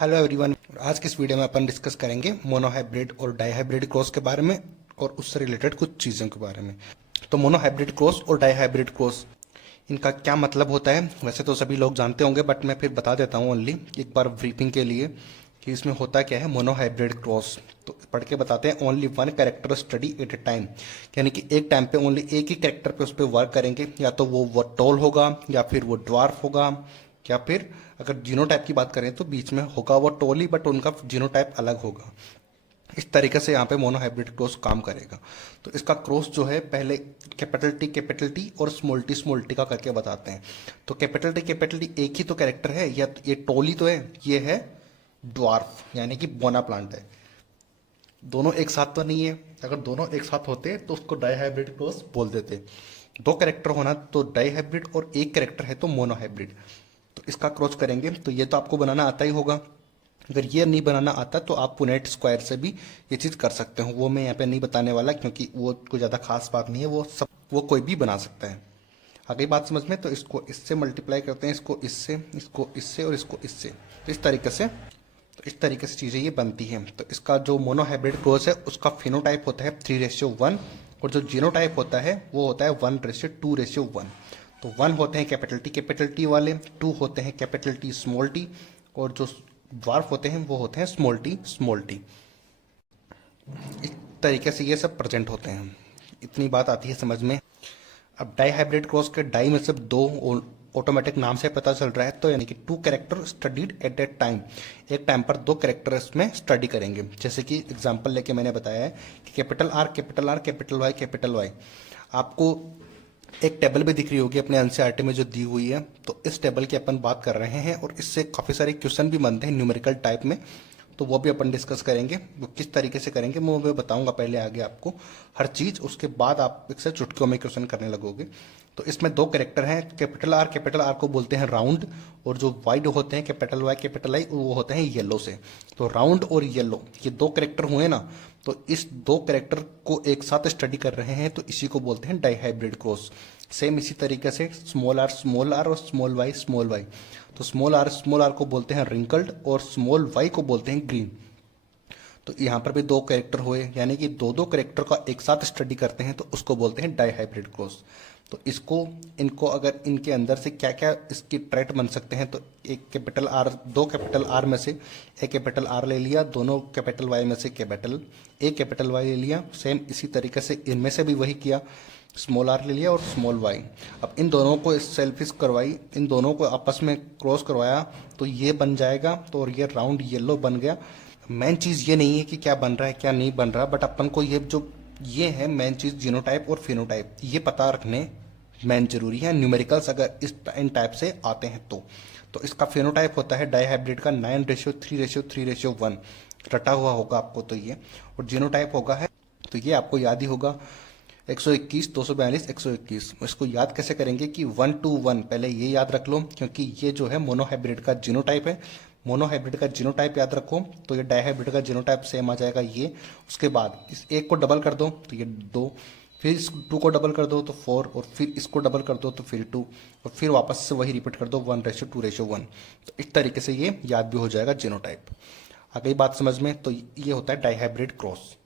Hello everyone. आज की इस वीडियो में अपन डिस्कस करेंगे मोनोहाइब्रिड और डाईहाइब्रिड क्रॉस के बारे में और उससे रिलेटेड कुछ चीज़ों के बारे में। तो मोनोहाइब्रिड क्रॉस और डाईहाइब्रिड क्रॉस, इनका क्या मतलब होता है वैसे तो सभी लोग जानते होंगे, बट मैं फिर बता देता हूँ ओनली एक बार ब्रीफिंग के लिए कि इसमें होता क्या है। मोनोहाइब्रिड क्रॉस तो पढ़ के बताते हैं। Only one character study eight ए टाइम, यानी कि एक टाइम पे ओनली एक ही कैरेक्टर पे उस पर वर्क करेंगे। या तो वो टॉल होगा, या फिर वो ड्वार्फ होगा, या फिर अगर जीनोटाइप की बात करें तो बीच में होगा वो टोली, बट उनका जीनोटाइप अलग होगा। इस तरीके से यहाँ पे मोनोहाइब्रिड क्रॉस काम करेगा। तो इसका क्रॉस जो है पहले कैपिटल टी और स्मॉल टी का करके बताते हैं। तो कैपिटल टी एक ही तो कैरेक्टर है, या ये टोली तो है, ये है ड्वार्फ यानी कि बोना प्लांट है। दोनों एक साथ तो नहीं है। अगर दोनों एक साथ होते तो उसको डाईहाइब्रिड क्रॉस बोल देते। दो कैरेक्टर होना तो डाईहाइब्रिड, और एक कैरेक्टर है तो मोनोहाइब्रिड। तो इसका क्रॉस करेंगे तो ये तो आपको बनाना आता ही होगा। अगर ये नहीं बनाना आता तो आप पुनेट स्क्वायर से भी ये चीज़ कर सकते हो। वो मैं यहाँ पे नहीं बताने वाला क्योंकि वो कोई ज़्यादा खास बात नहीं है। वो कोई भी बना सकता है। आ गई बात समझ में? तो इसको इससे मल्टीप्लाई करते हैं, इसको इससे और इसको इससे। तो इस तरीके से चीज़ें ये बनती हैं। तो इसका जो मोनोहाइब्रिड क्रॉस है उसका फिनोटाइप होता है 3:1, और जो जीनोटाइप होता है वो होता है 1:2:1। तो 1 होते हैं कैपिटल टी वाले, 2 होते हैं कैपिटल टी स्मॉल टी, और जो ड्वार्फ होते हैं वो होते हैं स्मॉल टी। इस तरीके से ये सब प्रेजेंट होते हैं। इतनी बात आती है समझ में। अब डाई हाइब्रिड क्रॉस के डाई में सिर्फ दो ऑटोमेटिक नाम से पता चल रहा है, तो यानी कि 2 character studied at A time. एक टाइम पर 2 कैरेक्टर इसमें स्टडी करेंगे। जैसे कि एग्जांपल लेके मैंने बताया है कि कैपिटल वाई आपको एक टेबल भी दिख रही होगी अपने एनसीईआरटी में जो दी हुई है। तो इस टेबल की अपन बात कर रहे हैं, और इससे काफ़ी सारे क्वेश्चन भी बनते हैं न्यूमेरिकल टाइप में। तो वो भी अपन डिस्कस करेंगे। वो किस तरीके से करेंगे वो मैं बताऊंगा पहले आगे आपको हर चीज़, उसके बाद आप इससे चुटकियों में क्वेश्चन करने लगोगे। तो इसमें 2 कैरेक्टर हैं। कैपिटल आर को बोलते हैं राउंड, और जो वाइड होते हैं कैपिटल आई वो होते हैं येलो से। तो राउंड और येलो ये 2 कैरेक्टर हुए ना, तो इस 2 कैरेक्टर को एक साथ स्टडी कर रहे हैं, तो इसी को बोलते हैं डाईहाइब्रिड क्रॉस। सेम इसी तरीके से स्मॉल आर और स्मॉल वाई। तो स्मॉल आर को बोलते हैं रिंकल्ड, और स्मॉल वाई को बोलते हैं ग्रीन। तो यहाँ पर भी 2 कैरेक्टर हुए, यानी कि दो कैरेक्टर का एक साथ स्टडी करते हैं, तो उसको बोलते हैं डाईहाइब्रिड क्रॉस। तो इनको अगर इनके अंदर से क्या क्या इसकी ट्रेट बन सकते हैं, तो एक कैपिटल आर, 2 कैपिटल आर में से एक कैपिटल आर ले लिया, दोनों कैपिटल वाई में से एक कैपिटल वाई ले लिया। सेम इसी तरीके से इनमें से भी वही किया, स्मॉल आर ले लिया और स्मॉल वाई। अब इन दोनों को सेल्फिश करवाई, इन दोनों को आपस में क्रॉस करवाया, तो ये बन जाएगा। तो और ये राउंड येलो बन गया। मेन चीज़ ये नहीं है कि क्या बन रहा है क्या नहीं बन रहा, बट अपन को ये है मेन चीज़, जीनोटाइप और फिनोटाइप ये पता रखने मेन जरूरी है। न्यूमेरिकल्स अगर इन टाइप से आते हैं तो इसका फिनोटाइप होता है डाईहाइब्रिड का 9:3:3:1 रटा हुआ होगा आपको तो ये, और जीनोटाइप होगा है तो ये आपको याद ही होगा 121 242 121। इसको याद कैसे करेंगे कि 1 to 1 पहले ये याद रख लो, क्योंकि ये जो है मोनोहाइब्रिड का जीनोटाइप है। मोनोहाइब्रिड का जीनोटाइप याद रखो तो ये डाईहाइब्रिड का जीनोटाइप सेम आ जाएगा ये। उसके बाद इस एक को डबल कर दो तो ये 2, फिर इस 2 को डबल कर दो तो 4, और फिर इसको डबल कर दो तो फिर 2, और फिर वापस से वही रिपीट कर दो 1:2:1। तो इस तरीके से ये याद भी हो जाएगा जीनोटाइप। आ गई बात समझ में? तो ये होता है डाईहाइब्रिड क्रॉस।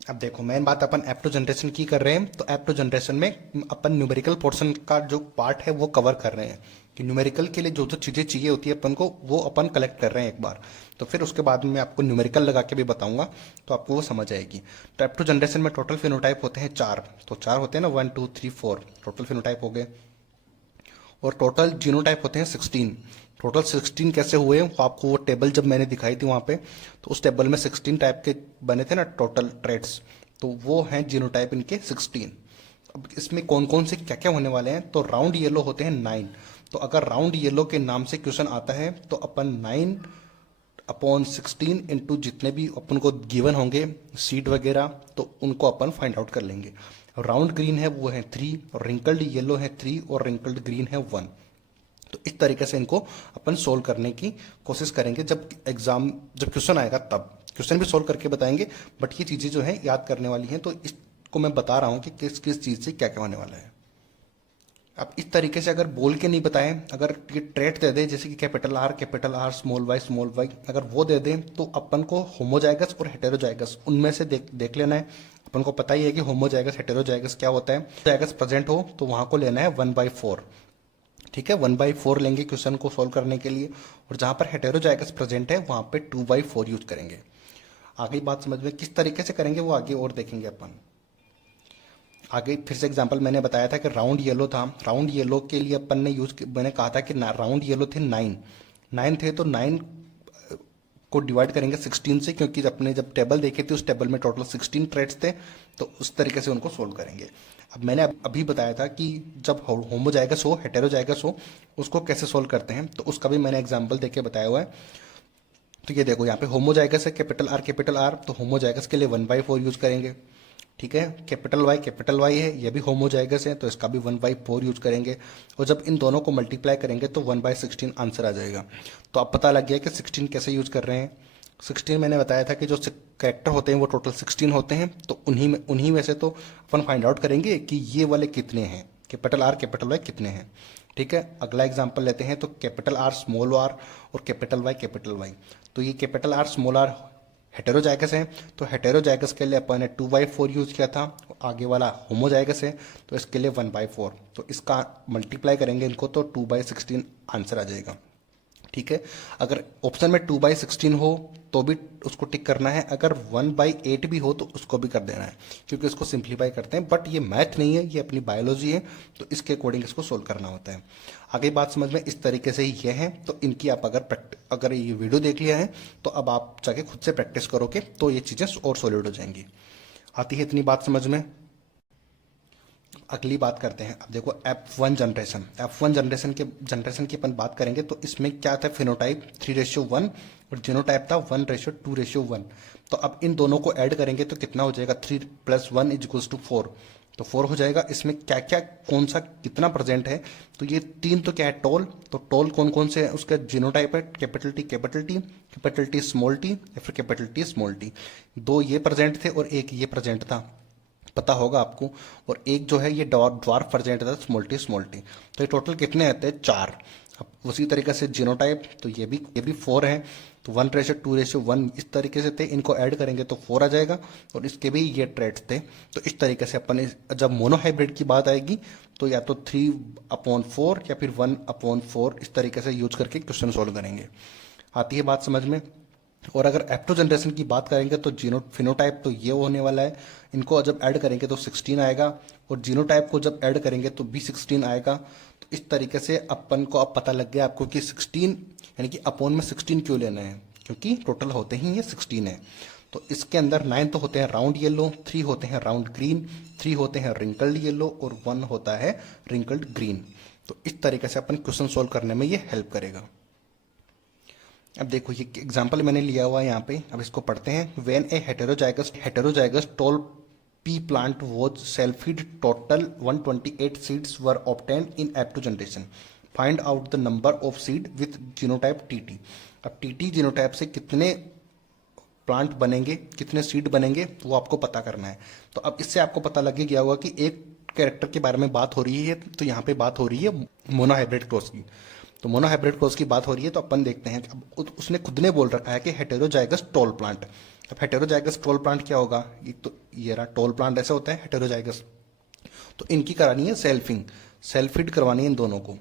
अब देखो मेन बात अपन एप्टो जनरेशन की कर रहे हैं। तो एप्टो जनरेशन में अपन न्यूमेरिकल पोर्शन का जो पार्ट है वो कवर कर रहे हैं, कि न्यूमेरिकल के लिए जो जो चीज़ें चाहिए होती है अपन को वो अपन कलेक्ट कर रहे हैं एक बार। तो फिर उसके बाद में आपको न्यूमेरिकल लगा के भी बताऊंगा, तो आपको वो समझ आएगी। तो एप्टो जनरेशन में टोटल फिनोटाइप होते हैं 4। तो 4 होते हैं ना, 1 2 3 4 टोटल फिनोटाइप हो गए, और टोटल जीनोटाइप होते हैं 16। टोटल 16 कैसे हुए वो आपको वो टेबल जब मैंने दिखाई थी वहाँ पे, तो उस टेबल में 16 टाइप के बने थे ना टोटल ट्रेड्स, तो वो हैं जीनोटाइप इनके 16। अब इसमें कौन कौन से क्या क्या होने वाले हैं, तो राउंड येलो होते हैं 9। तो अगर राउंड येलो के नाम से क्वेश्चन आता है तो अपन 9/16 इंटू जितने भी अपन को गिवन होंगे सीट वगैरह, तो उनको अपन फाइंड आउट कर लेंगे। राउंड ग्रीन है वो है 3, और रिंकल्ड येलो है 3, और रिंकल्ड ग्रीन है 1। तो इस तरीके से इनको अपन सोल्व करने की कोशिश करेंगे। जब क्वेश्चन आएगा तब क्वेश्चन भी सोल्व करके बताएंगे, बट ये चीज़ें जो है याद करने वाली हैं। तो इसको मैं बता रहा हूँ कि किस किस चीज़ से क्या क्या होने वाला है। अब इस तरीके से अगर बोल के नहीं बताएं, अगर ये ट्रेट दे दे जैसे कि कैपिटल आर स्मॉल वाई, अगर वो दे दें तो अपन को होमोजाइगस और हेटेरोजाइगस उनमें से देख लेना है। अपन को पता ही है कि होमोजाइगस हेटेरोजाइगस क्या होता है। जाइगस प्रेजेंट हो तो वहां को लेना है 1/4। ठीक है, 1/4 लेंगे क्वेश्चन को सोल्व करने के लिए, और जहां पर हेटेरोजाइगस प्रेजेंट है वहां पे 2/4 यूज करेंगे। आगे बात समझ में, किस तरीके से करेंगे वो आगे और देखेंगे अपन। आगे फिर से एग्जांपल मैंने बताया था कि राउंड येलो था, राउंड येलो के लिए अपन ने मैंने कहा था कि राउंड येलो थे 9 थे, तो 9 को डिवाइड करेंगे 16 से, क्योंकि अपने जब टेबल देखे थे उस टेबल में टोटल 16 ट्रेड्स थे, तो उस तरीके से उनको सोल्व करेंगे। अब मैंने अभी बताया था कि जब होमोजाइगस हो हेटेरोजाइगस हो उसको कैसे सोल्व करते हैं, तो उसका भी मैंने एग्जाम्पल देके बताया हुआ है। तो ये देखो यहाँ पे होमोजाइगस है कैपिटल आर, तो होमोजाइगस के लिए 1/4 यूज करेंगे। ठीक है, कैपिटल वाई है, ये भी होमोजाइगस है, तो इसका भी 1/4 यूज करेंगे। और जब इन दोनों को मल्टीप्लाई करेंगे तो 1/16 आंसर आ जाएगा। तो अब पता लग गया कि 16 कैसे यूज कर रहे हैं। 16 मैंने बताया था कि जो कैरेक्टर होते हैं वो टोटल 16 होते हैं, तो उन्हीं में से तो अपन फाइंड आउट करेंगे कि ये वाले कितने हैं, कैपिटल वाई कितने हैं। ठीक है, अगला एग्जाम्पल लेते हैं, तो कैपिटल आर स्मॉल आर और कैपिटल वाई। तो ये capital R small R heterozygous है, तो हेटेरोजाइगस के लिए अपन ने 2/4 यूज किया था। आगे वाला होमोजाइगस है तो इसके लिए 1/4, तो इसका मल्टीप्लाई करेंगे इनको तो 2/16 आंसर आ जाएगा। ठीक है, अगर ऑप्शन में 2/16 हो तो भी उसको टिक करना है, अगर 1/8 भी हो तो उसको भी कर देना है, क्योंकि इसको सिंप्लीफाई करते हैं। बट ये मैथ नहीं है, ये अपनी बायोलॉजी है, तो इसके अकॉर्डिंग इसको सोल्व करना होता है। आगे बात समझ में, इस तरीके से ही ये है। तो इनकी आप अगर ये वीडियो देख लिया है तो अब आप जाके खुद से प्रैक्टिस करोगे तो ये चीज़ें और सॉलिड हो जाएंगी। आती है इतनी बात समझ में। अगली बात करते हैं। अब देखो F1 जनरेशन की अपन बात करेंगे, तो इसमें क्या था, फिनोटाइप 3:1 और जीनोटाइप था 1:2:1। तो अब इन दोनों को ऐड करेंगे तो कितना हो जाएगा, 3 + 1 = 4, तो 4 हो जाएगा। इसमें क्या क्या कौन सा कितना प्रेजेंट है, तो ये 3 तो क्या है, टोल, तो टोल कौन कौन से है, उसका जीनोटाइप है कैपिटल टी स्मॉल टी या फिर कैपिटल टी स्मॉल टी। 2 ये प्रेजेंट थे और एक ये प्रेजेंट था, पता होगा आपको। और एक जो है ये ड्वार्फ प्रेजेंट था स्मॉल टी। तो ये टोटल कितने आते हैं, 4। अब उसी तरीके से जीनोटाइप, तो ये भी 4 है, तो 1:2:1 इस तरीके से थे। इनको ऐड करेंगे तो 4 आ जाएगा, और इसके भी ये ट्रेड्स थे। तो इस तरीके से अपन जब मोनोहाइब्रिड की बात आएगी तो या तो 3/4 या फिर 1/4 इस तरीके से यूज करके क्वेश्चन सोल्व करेंगे। आती है बात समझ में। और अगर F2 जनरेशन की बात करेंगे तो फिनोटाइप तो ये होने वाला है, इनको जब ऐड करेंगे तो 16 आएगा, और जीनोटाइप को जब ऐड करेंगे तो भी 16 आएगा। तो इस तरीके से अपन को अब पता लग गया आपको कि 16 यानी कि अपॉन में 16 क्यों लेना है, क्योंकि टोटल होते ही ये 16 है। तो इसके अंदर 9 तो होते हैं राउंड येलो, 3 होते हैं राउंड ग्रीन, 3 होते हैं रिंकल्ड येलो और 1 होता है रिंकल्ड ग्रीन। तो इस तरीके से अपन क्वेश्चन सोल्व करने में ये हेल्प करेगा। अब देखो ये एग्जाम्पल मैंने लिया हुआ है यहाँ पे, अब इसको पढ़ते हैं। When a heterozygous tall pea plant was selfed, total 128 seeds were obtained in F2 generation. Find out the number of seed with genotype TT। अब TT जीनोटाइप से कितने प्लांट बनेंगे, कितने सीड बनेंगे, वो आपको पता करना है। तो अब इससे आपको पता लग गया होगा कि एक कैरेक्टर के बारे में बात हो रही है, तो यहाँ पे बात हो रही है मोनोहाइब्रिड क्रॉस की। तो मोनोहाइब्रिड क्रॉस की बात हो रही है, तो अपन देखते हैं। अब उसने खुद ने बोल रखा है कि हेटेरोजाइगस टॉल प्लांट। अब हेटेरोजाइगस टॉल प्लांट क्या होगा, एक तो ये रहा टॉल प्लांट, ऐसे होता है हेटेरोजाइगस। तो इनकी करानी है सेल्फिड करवानी है इन दोनों को।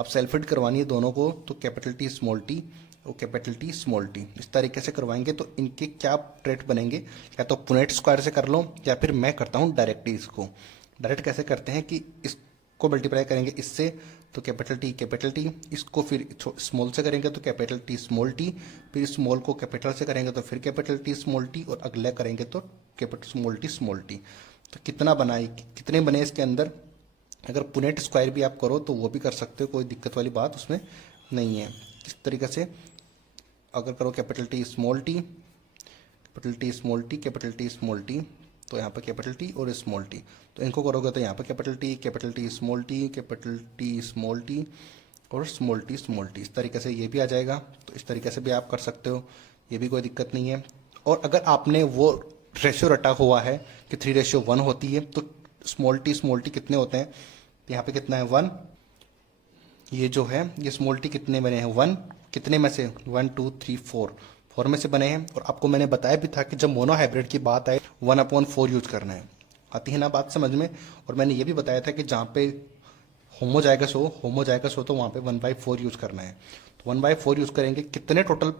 अब सेल्फिड करवानी है दोनों को, तो कैपिटल टी स्मॉल टी और कैपिटल टी स्मॉल टी इस तरीके से करवाएंगे। तो इनके क्या ट्रेट बनेंगे, या तो पुनेट स्क्वायर से कर लो, या फिर मैं करता हूँ डायरेक्टली इसको। डायरेक्ट कैसे करते हैं कि इसको मल्टीप्लाई करेंगे इससे, तो कैपिटल टी, इसको फिर स्मॉल से करेंगे तो कैपिटल टी स्मॉल टी, फिर स्मॉल को कैपिटल से करेंगे तो फिर कैपिटल टी स्मॉल टी, और अगले करेंगे तो कैपिटल स्मॉल टी। तो कितने बने इसके अंदर। अगर पुनेट स्क्वायर भी आप करो तो वो भी कर सकते हो, कोई दिक्कत वाली बात उसमें नहीं है। इस तरीके से अगर करो कैपिटल टी स्मॉल टी, तो यहाँ पर कैपिटल टी और स्मॉल टी, तो इनको करोगे तो यहाँ पर कैपिटल टी स्मॉल टी और स्मॉल टी इस तरीके से ये भी आ जाएगा। तो इस तरीके से भी आप कर सकते हो, ये भी कोई दिक्कत नहीं है। और अगर आपने वो रेशियो रटा हुआ है कि 3:1 होती है, तो स्मॉल टी कितने होते हैं, तो यहाँ पे कितना है 1, ये जो है ये स्मॉल टी कितने बने हैं 1, कितने में से 1 2 3 4 में से बने हैं। और आपको मैंने बताया भी था कि जब मोनो हाइब्रिड की बात आए 1/4 यूज करना है। आती है ना बात समझ में। और मैंने ये भी बताया था कि जहाँ पे होमोजाइगस हो तो वहाँ पे 1/4 यूज करना है। तो 1/4 यूज करेंगे। कितने टोटल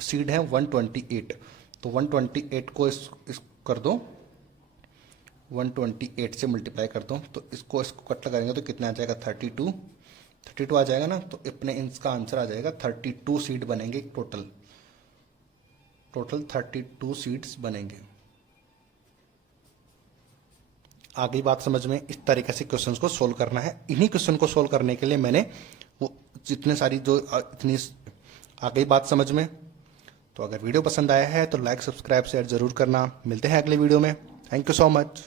सीड हैं 128। तो 128 को इस कर दो, 128 से मल्टीप्लाई कर दो, तो इसको कट लगाएंगे तो कितना आ जाएगा 32 आ जाएगा ना। तो अपने इसका आंसर आ जाएगा 32 सीड बनेंगे टोटल 32 सीड्स बनेंगे। आगे बात समझ में। इस तरीके से क्वेश्चंस को सोल्व करना है। इन्हीं क्वेश्चन को सोल्व करने के लिए मैंने वो जितने सारी जो इतनी आ गई बात समझ में। तो अगर वीडियो पसंद आया है तो लाइक सब्सक्राइब शेयर जरूर करना। मिलते हैं अगले वीडियो में। Thank you so much.